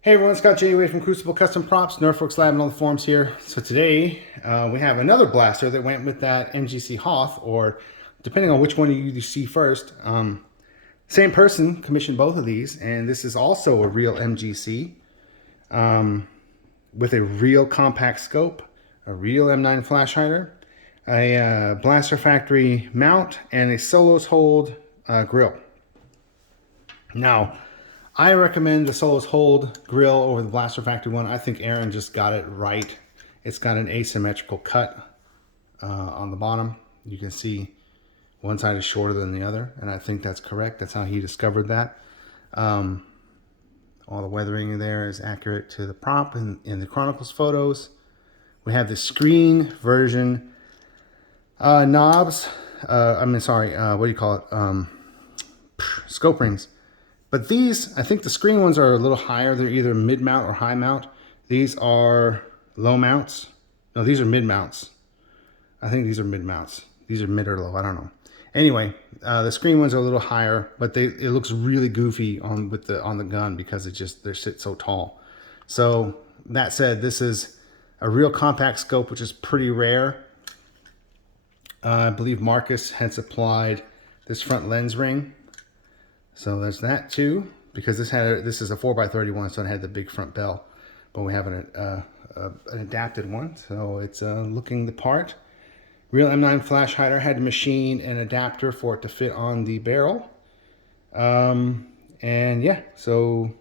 Hey everyone, Scott J. Way from Crucible Custom Props, Norfolk Lab and all the forums here. So today we have another blaster that went with that MGC Hoth, or depending on which one you see first. Same person commissioned both of these, and this is also a real MGC with a real compact scope, a real M9 flash hider, a blaster factory mount, and a Solos Hold grill. Now, I recommend the Solos Hold grill over the Blaster Factory one. I think Aaron just got it right. It's got an asymmetrical cut on the bottom. You can see one side is shorter than the other, and I think that's correct. That's how he discovered that. All the weathering there is accurate to the prop in the Chronicles photos. We have the screen version knobs. What do you call it? Scope rings. But these, I think the screen ones are a little higher. They're either mid-mount or high-mount. These are low mounts. No, these are mid-mounts. I think these are mid-mounts. These are mid or low, I don't know. Anyway, the screen ones are a little higher, but it looks really goofy on the gun because they sit so tall. So that said, this is a real compact scope, which is pretty rare. I believe Marcus had supplied this front lens ring. So there's that too, because this is a 4x31, so it had the big front bell, but we have an adapted one, so it's looking the part. Real M9 flash hider, had to machine an adapter for it to fit on the barrel. And yeah, so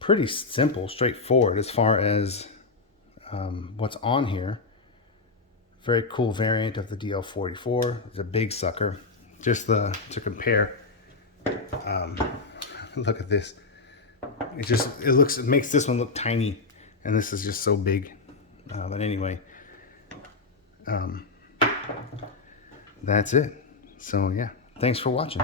pretty simple, straightforward as far as what's on here. Very cool variant of the Dl44. It's a big sucker. Just to compare, look at this. It makes this one look tiny, and this is just so big. But anyway, that's it. So yeah, thanks for watching.